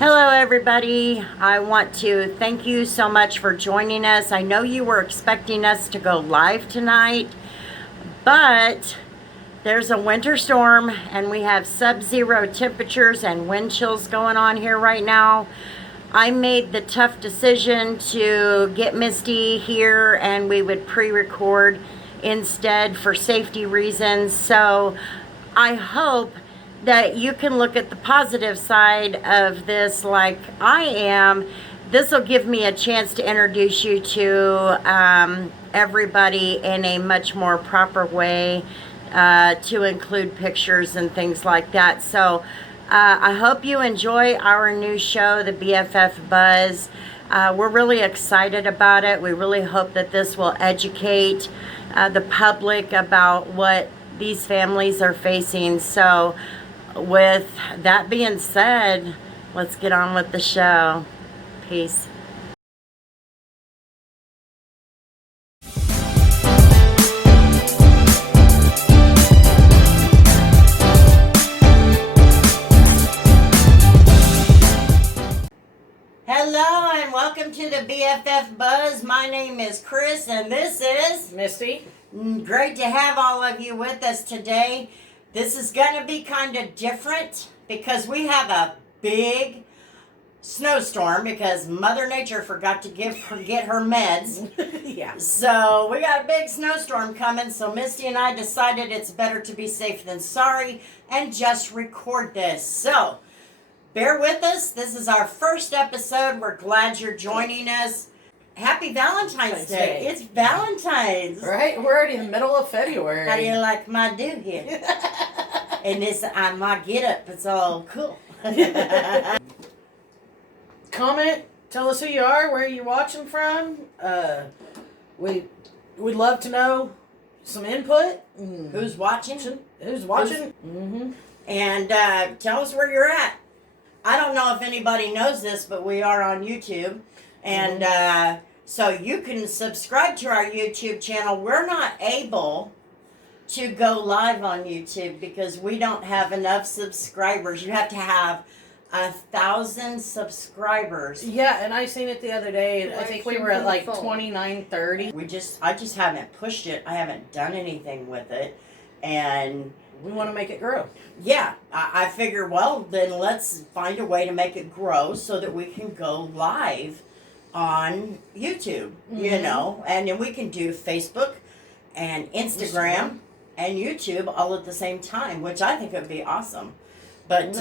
Hello everybody. I want to thank you so much for joining us. I know you were expecting us to go live tonight, but there's a winter storm and we have sub-zero temperatures and wind chills going on here right now. I made the tough decision to get Misty here and we would pre-record instead for safety reasons. So I hope that you can look at the positive side of this like I am. This will give me a chance to introduce you to everybody in a much more proper way, to include pictures and things like that. So I hope you enjoy our new show, the B.F.F. Buzz. We're really excited about it. We really hope that this will educate the public about what these families are facing. So with that being said, let's get on with the show. Peace. Hello and welcome to the B.F.F. Buzz. My name is Chris and this is Misty. Great to have all of you with us today. This is going to be kind of different because we have a big snowstorm because Mother Nature forgot to get her meds. Yeah. So we got a big snowstorm coming, so Misty and I decided it's better to be safe than sorry and just record this. So bear with us. This is our first episode. We're glad you're joining us. Happy Valentine's Day. It's Valentine's. Right? We're already in the middle of February. How do you like my do here? And this, my get up, it's all cool. Comment. Tell us who you are, where you're watching from. We'd love to know some input. Who's watching? Who's watching? And tell us where you're at. I don't know if anybody knows this, but we are on YouTube. And so you can subscribe to our YouTube channel. We're not able to go live on YouTube because we don't have enough subscribers. You have to have 1,000 subscribers. Yeah, and I seen it the other day. I think we were at like 2930. I just haven't pushed it. I haven't done anything with it. And we want to make it grow. Yeah, I figure, well, then let's find a way to make it grow so that we can go live on YouTube, you know, and then we can do Facebook and Instagram and YouTube all at the same time, which I think would be awesome. But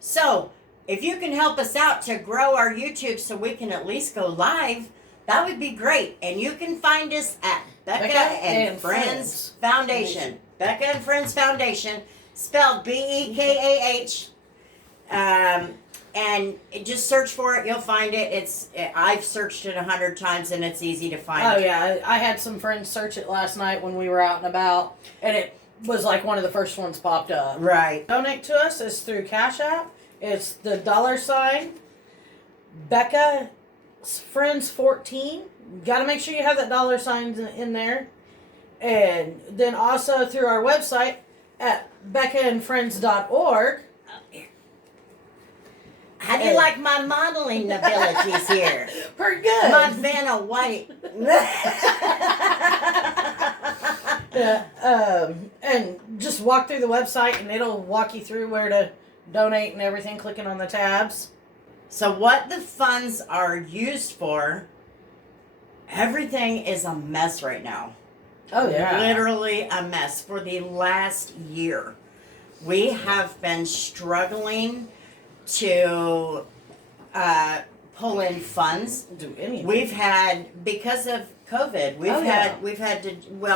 so if you can help us out to grow our YouTube so we can at least go live, that would be great. And you can find us at Bekah and Friends Foundation. Bekah and Friends Foundation, spelled B-E-K-A-H. And just search for it. You'll find it. I've searched it 100 times, and it's easy to find. Oh, yeah. I had some friends search it last night when we were out and about, and it was like one of the first ones popped up. Right. Donate to us is through CashApp. It's the $, Bekah Friends 14. Got to make sure you have that $sign in there. And then also through our website at bekahandfriends.org. How do you like my modeling abilities here? Pretty good. My Vanna White. And just walk through the website and it'll walk you through where to donate and everything, clicking on the tabs. So what the funds are used for, everything is a mess right now. Oh, yeah. Literally a mess. For the last year, we have been struggling to pull in funds. Do anything. We've had, because of COVID,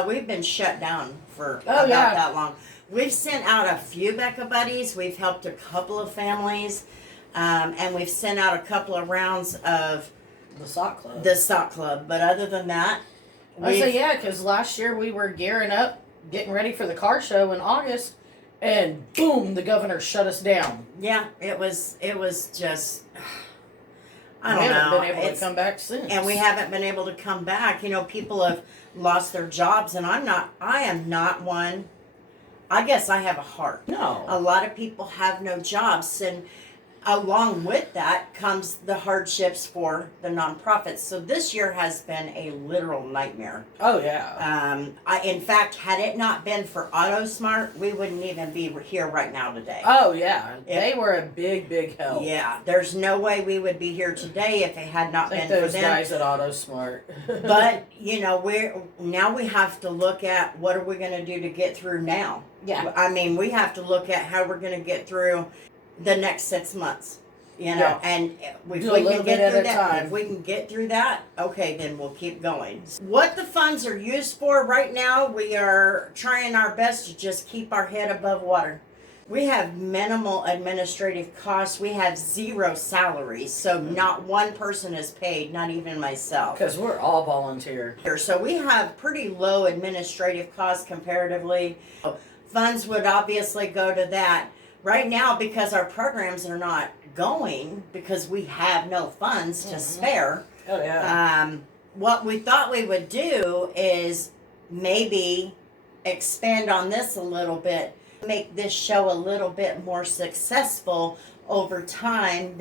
we've been shut down for about that long. We've sent out a few Bekah buddies. We've helped a couple of families, and we've sent out a couple of rounds of the sock club. But other than that, because last year we were gearing up, getting ready for the car show in August, and boom, the governor shut us down. Yeah, it was just, I don't know. We haven't been able to come back since. And we haven't been able to come back. You know, people have lost their jobs, and I am not one. I guess I have a heart. No. A lot of people have no jobs, and along with that comes the hardships for the nonprofits. So this year has been a literal nightmare. Oh yeah. In fact, had it not been for AutoSmart, we wouldn't even be here right now today. Oh yeah. They were a big help. Yeah, there's no way we would be here today if it had not been for them. Those guys at AutoSmart. But we have to look at what are we going to do to get through now. Yeah. I mean, we have to look at how we're going to get through the next 6 months, and if we can get through that, if we can get through that, okay, then we'll keep going. What the funds are used for right now, we are trying our best to just keep our head above water. We have minimal administrative costs. We have 0 salaries, so not one person is paid, not even myself. Because we're all volunteer. So we have pretty low administrative costs comparatively. Funds would obviously go to that. Right now, because our programs are not going, because we have no funds to spare, Oh yeah. what we thought we would do is maybe expand on this a little bit, make this show a little bit more successful over time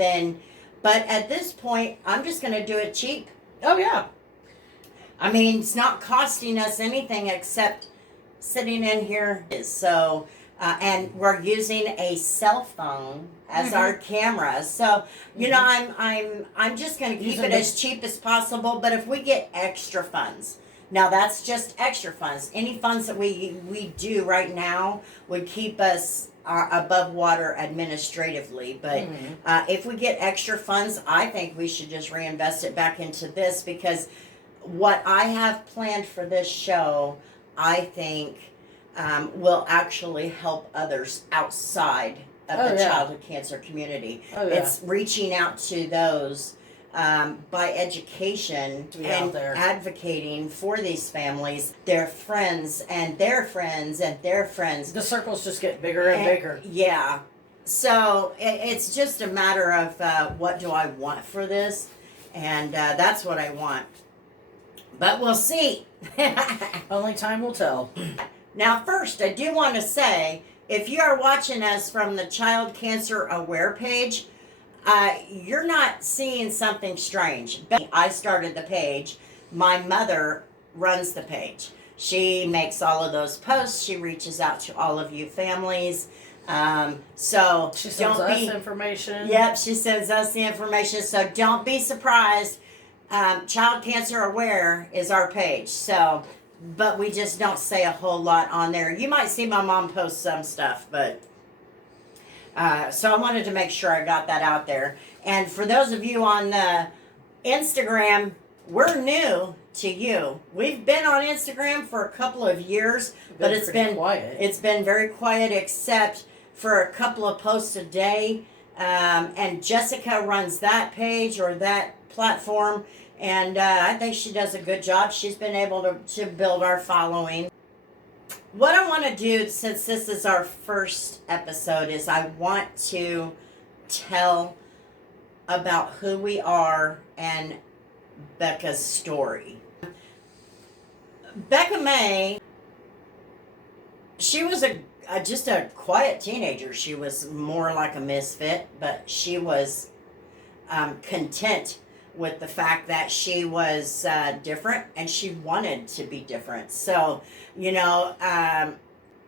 but at this point, I'm just going to do it cheap. Oh yeah. I mean, it's not costing us anything except sitting in here. So, and we're using a cell phone as our camera. So, I'm just going to keep it as cheap as possible. But if we get extra funds, now that's just extra funds. Any funds that we do right now would keep us above water administratively. But if we get extra funds, I think we should just reinvest it back into this, because what I have planned for this show, I think will actually help others outside of the childhood cancer community. It's reaching out to those by education and advocating for these families, their friends and their friends and their friends. The circles just get bigger and bigger. Yeah. So it's just a matter of what do I want for this, and that's what I want. But we'll see. Only time will tell. Now, first, I do want to say, if you are watching us from the Child Cancer Aware page, you're not seeing something strange. I started the page. My mother runs the page. She makes all of those posts. She reaches out to all of you families. So she sends us information. Yep, she sends us the information. So don't be surprised. Child Cancer Aware is our page. So, but we just don't say a whole lot on there. You might see my mom post some stuff, but so I wanted to make sure I got that out there. And for those of you on Instagram, we're new to you. We've been on Instagram for a couple of years, but it's been quiet. It's been very quiet, except for a couple of posts a day. And Jessica runs that page or that platform, and I think she does a good job. She's been able to build our following. What I want to do, since this is our first episode, is I want to tell about who we are and Bekah's story. Bekah May, she was just a quiet teenager. She was more like a misfit, but she was content with the fact that she was different, and she wanted to be different. So,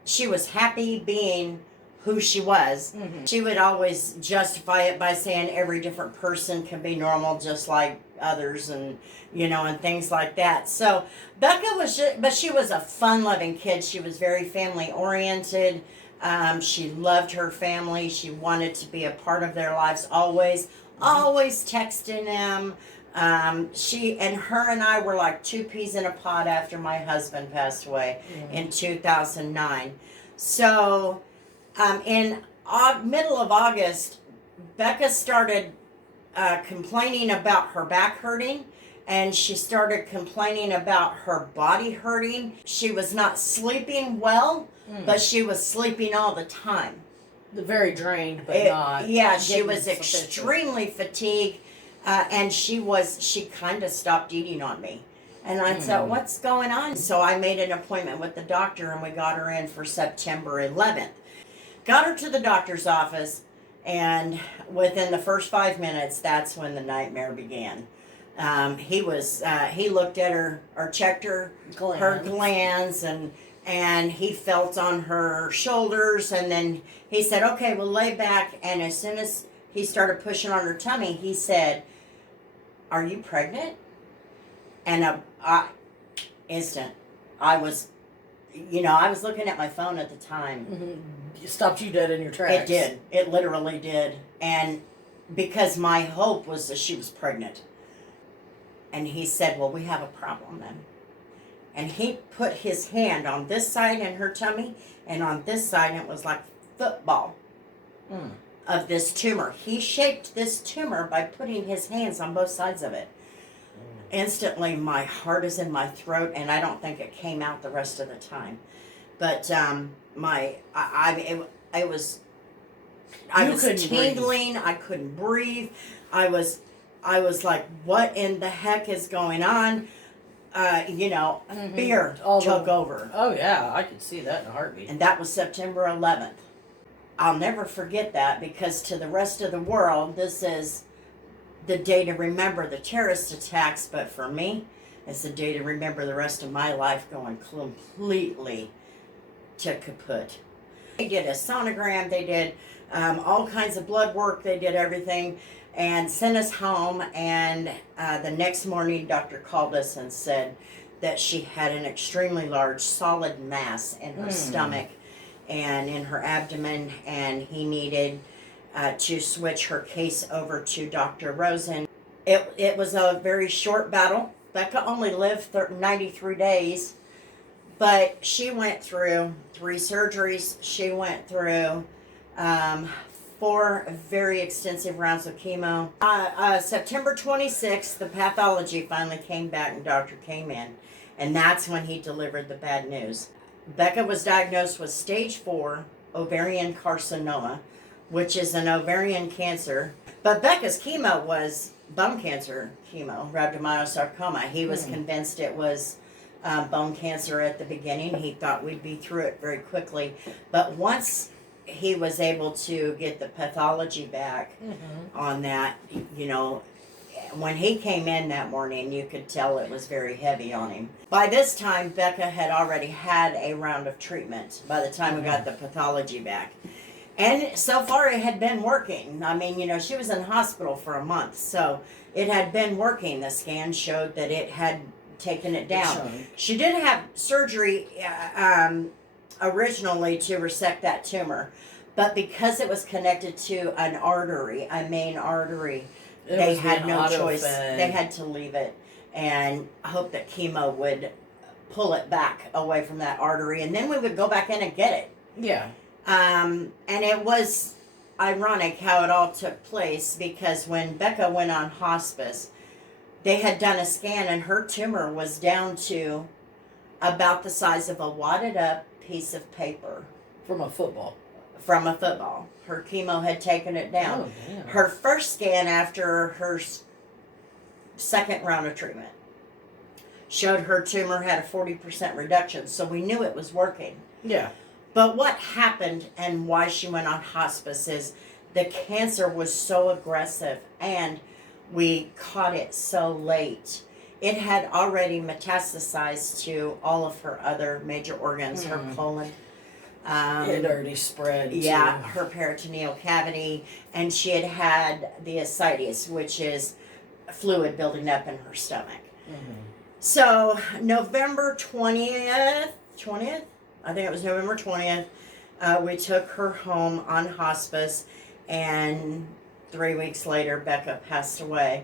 she was happy being who she was. Mm-hmm. She would always justify it by saying every different person can be normal just like others, and and things like that. So Bekah she was a fun-loving kid. She was very family-oriented. She loved her family. She wanted to be a part of their lives always texting them. Her and I were like two peas in a pod after my husband passed away in 2009. So in middle of August, Bekah started complaining about her back hurting, and she started complaining about her body hurting. She was not sleeping well, but she was sleeping all the time. Very drained, but not. Yeah, she was extremely fatigued, and she kind of stopped eating on me. And I thought, what's going on? So I made an appointment with the doctor, and we got her in for September 11th. Got her to the doctor's office, And within the first 5 minutes, that's when the nightmare began. He looked at her or checked her glands, and he felt on her shoulders, and then he said, okay, well, lay back. And as soon as he started pushing on her tummy, he said, are you pregnant? And instant. I was looking at my phone at the time. Mm-hmm. It stopped you dead in your tracks. It did. It literally did. And because my hope was that she was pregnant. And he said, well, we have a problem then. And he put his hand on this side in her tummy, and on this side, it was like football of this tumor. He shaped this tumor by putting his hands on both sides of it. Instantly, my heart is in my throat, and I don't think it came out the rest of the time. But I was tingling. I couldn't breathe. I was like, what in the heck is going on? Fear took over. Oh yeah, I could see that in a heartbeat. And that was September 11th. I'll never forget that, because to the rest of the world, this is the day to remember the terrorist attacks, but for me, it's the day to remember the rest of my life going completely to kaput. They did a sonogram, they did all kinds of blood work, they did everything, and sent us home. And the next morning, doctor called us and said that she had an extremely large solid mass in her stomach and in her abdomen, and he needed to switch her case over to Dr. Rosen. It was a very short battle. Bekah only lived 93 days, but she went through 3 surgeries. She went through 4 very extensive rounds of chemo. September 26th, the pathology finally came back, and doctor came in, and that's when he delivered the bad news. Bekah was diagnosed with stage 4 ovarian carcinoma, which is an ovarian cancer. But Bekah's chemo was bone cancer chemo, rhabdomyosarcoma. He was convinced it was bone cancer at the beginning. He thought we'd be through it very quickly. But once he was able to get the pathology back on that, when he came in that morning, you could tell it was very heavy on him. By this time, Bekah had already had a round of treatment by the time we got the pathology back. And so far, it had been working. I mean, she was in hospital for a month, so it had been working. The scan showed that it had taken it down. She did have surgery originally to resect that tumor, but because it was connected to an artery, a main artery, they had no choice. They had to leave it and hope that chemo would pull it back away from that artery, and then we would go back in and get it. Yeah. And it was ironic how it all took place, because when Bekah went on hospice, they had done a scan, and her tumor was down to about the size of a wadded up piece of paper. From a football. Her chemo had taken it down. Oh, damn. Her first scan after her second round of treatment showed her tumor had a 40% reduction, so we knew it was working. Yeah. But what happened and why she went on hospice is the cancer was so aggressive, and we caught it so late. It had already metastasized to all of her other major organs, her colon. It had already spread. Yeah, her peritoneal cavity, and she had had the ascites, which is fluid building up in her stomach. So November 20th, I think it was November 20th, we took her home on hospice, and 3 weeks later, Bekah passed away.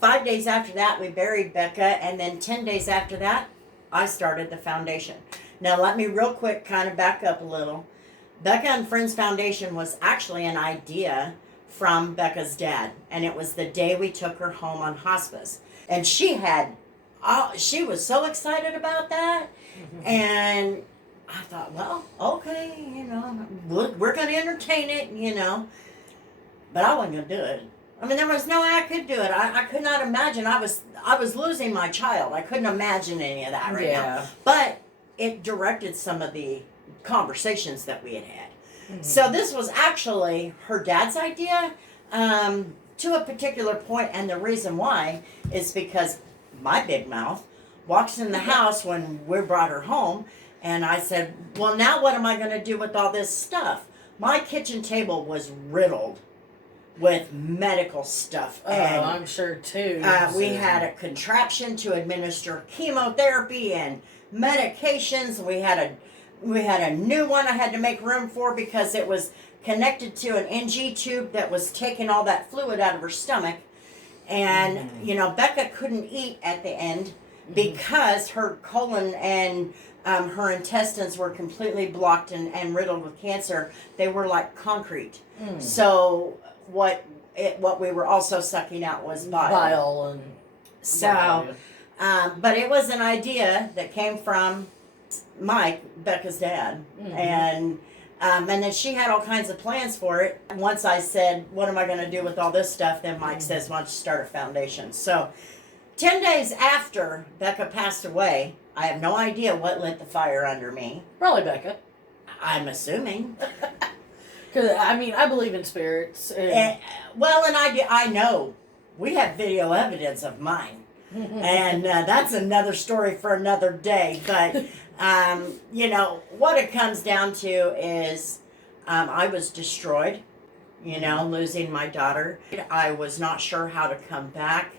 5 days after that, we buried Bekah, and then 10 days after that, I started the foundation. Now, let me real quick kind of back up a little. Bekah Friends Foundation was actually an idea from Bekah's dad, and it was the day we took her home on hospice. And she was so excited about that, and I thought, well, okay, we're going to entertain it, but I wasn't going to do it. I mean, there was no way I could do it. I could not imagine. I was losing my child. I couldn't imagine any of that right now. But it directed some of the conversations that we had had. So this was actually her dad's idea to a particular point, and the reason why is because my big mouth walks in the house when we brought her home, and I said, well, now what am I going to do with all this stuff? My kitchen table was riddled with medical stuff. Oh, And I'm sure too. we had a contraption to administer chemotherapy and medications. We had a new one I had to make room for because it was connected to an NG tube that was taking all that fluid out of her stomach. And, you know, Bekah couldn't eat at the end because her colon and her intestines were completely blocked and riddled with cancer. They were like concrete. So what we were also sucking out was bile. So, but it was an idea that came from Mike, Bekah's dad, and then she had all kinds of plans for it. Once I said, what am I going to do with all this stuff? Then Mike says, why don't you start a foundation? So 10 days after Bekah passed away, I have no idea what lit the fire under me. Probably Bekah. I'm assuming. Because, I mean, I believe in spirits. And I know. We have video evidence of mine. And that's another story for another day. But, you know, what it comes down to is I was destroyed, you know, losing my daughter. I was not sure how to come back.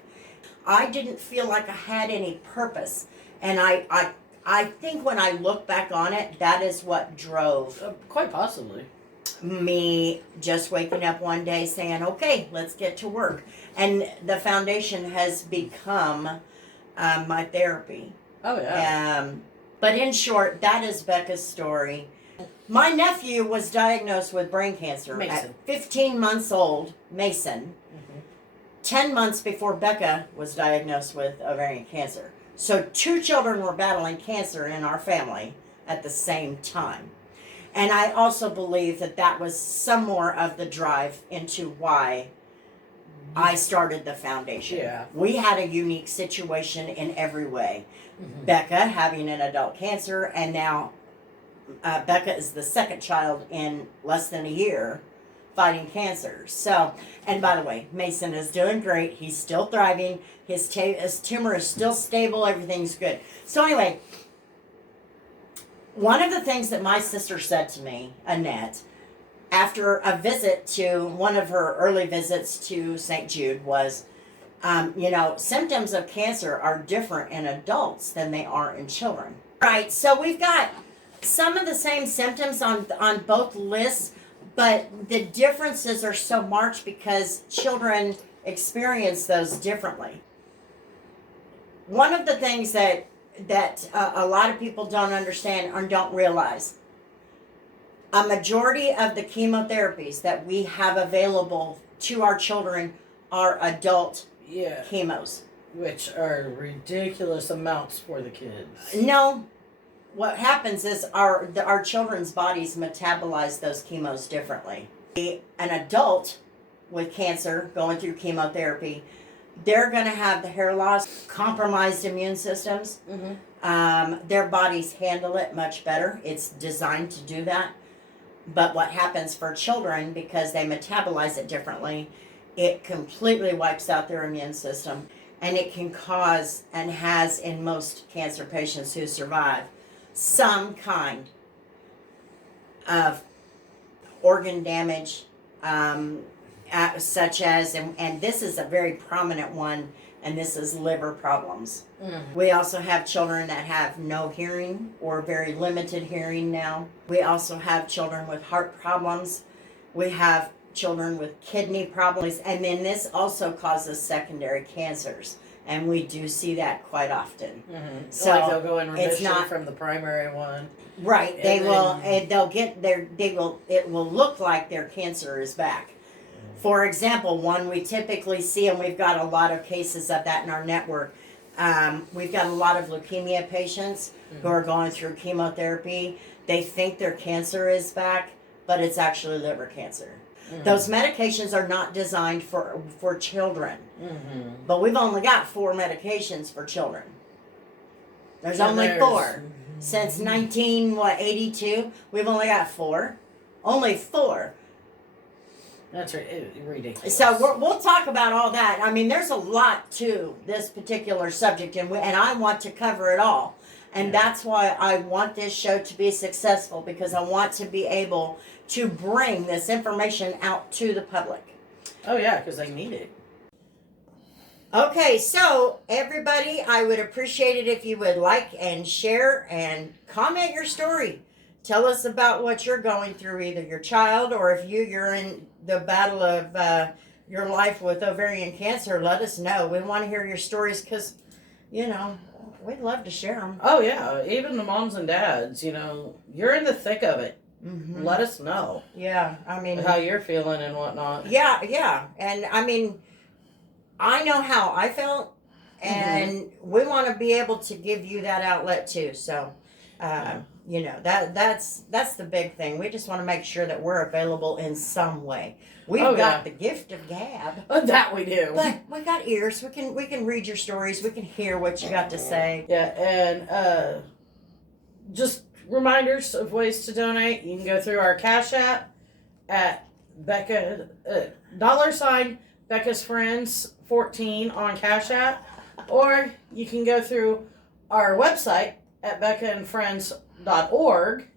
I didn't feel like I had any purpose. And I think when I look back on it, that is what drove quite possibly me just waking up one day saying, okay, let's get to work. And the foundation has become my therapy. Oh, yeah. But in short, that is Bekah's story. My nephew was diagnosed with brain cancer at 15 months old, Mason, 10 months before Bekah was diagnosed with ovarian cancer. So 2 children were battling cancer in our family at the same time. And I also believe that that was some more of the drive into why I started the foundation. Yeah. We had a unique situation in every way. Bekah having an adult cancer, and now Bekah is the second child in less than a year fighting cancer. So, and by the way, Mason is doing great. He's still thriving. His tumor is still stable. Everything's good. So anyway, one of the things that my sister said to me, Annette, after a visit to one of her early visits to St. Jude was, you know, symptoms of cancer are different in adults than they are in children. Right, so we've got some of the same symptoms on both lists, but the differences are so marked because children experience those differently. One of the things that a lot of people don't understand or don't realize, a majority of the chemotherapies that we have available to our children are adult chemos. Which are ridiculous amounts for the kids. No. What happens is our children's bodies metabolize those chemos differently. An adult with cancer going through chemotherapy, they're going to have the hair loss, compromised immune systems. Their bodies handle it much better. It's designed to do that. But what happens for children, because they metabolize it differently, it completely wipes out their immune system. And it can cause, and has in most cancer patients who survive, some kind of organ damage, such as, and this is a very prominent one, and this is liver problems. We also have children that have no hearing or very limited hearing now. We also have children with heart problems. We have children with kidney problems, and then this also causes secondary cancers. And we do see that quite often. So like they'll go in remission from the primary one. Right. It will look like their cancer is back. For example, one we typically see, and we've got a lot of cases of that in our network, we've got a lot of leukemia patients who are going through chemotherapy. They think their cancer is back, but it's actually liver cancer. Those medications are not designed for children. But we've only got 4 medications for children. There's only 4. Since 1982, we've only got 4. Only 4. That's ridiculous. So we'll talk about all that. I mean, there's a lot to this particular subject, and I want to cover it all. And that's why I want this show to be successful, because I want to be able to bring this information out to the public. Oh, yeah, because they need it. Okay, so everybody, I would appreciate it if you would like and share and comment your story. Tell us about what you're going through, either your child or if you're in the battle of your life with ovarian cancer. Let us know. We want to hear your stories because, we'd love to share them. Oh, yeah. Even the moms and dads, you're in the thick of it. Mm-hmm. Let us know. Yeah, I mean, how you're feeling and whatnot. Yeah. And I mean, I know how I felt, and we want to be able to give you that outlet too. So, that's the big thing. We just want to make sure that we're available in some way. We've got the gift of gab. That we do. But we got ears. We can read your stories. We can hear what you got to say. Yeah, and just reminders of ways to donate. You can go through our CashApp at Bekah Bekah's Friends 14 on CashApp, or you can go through our website at bekahandfriends.org,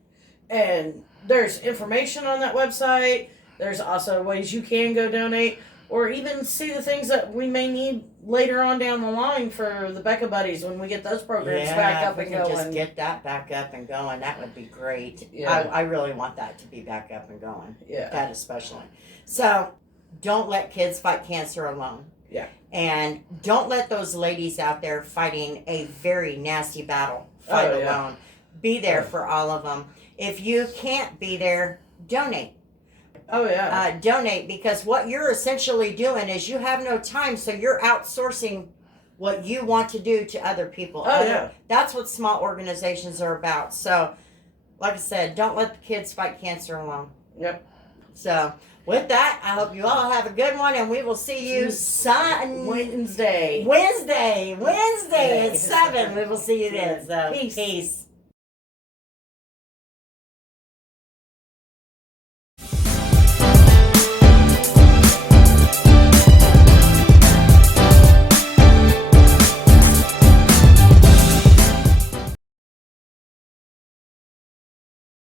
and there's information on that website. There's also ways you can go donate, or even see the things that we may need later on down the line for the Bekah Buddies when we get those programs back up and going. Just get that back up and going. That would be great. Yeah. I really want that to be back up and going. Yeah. That especially. So, don't let kids fight cancer alone. Yeah. And don't let those ladies out there fighting a very nasty battle fight alone. Be there for all of them. If you can't be there, donate. Oh, yeah. Donate, because what you're essentially doing is you have no time, so you're outsourcing what you want to do to other people. Yeah. That's what small organizations are about. So, like I said, don't let the kids fight cancer alone. Yep. So, with that, I hope you all have a good one, and we will see you Wednesday at 7. We will see you then. So, peace.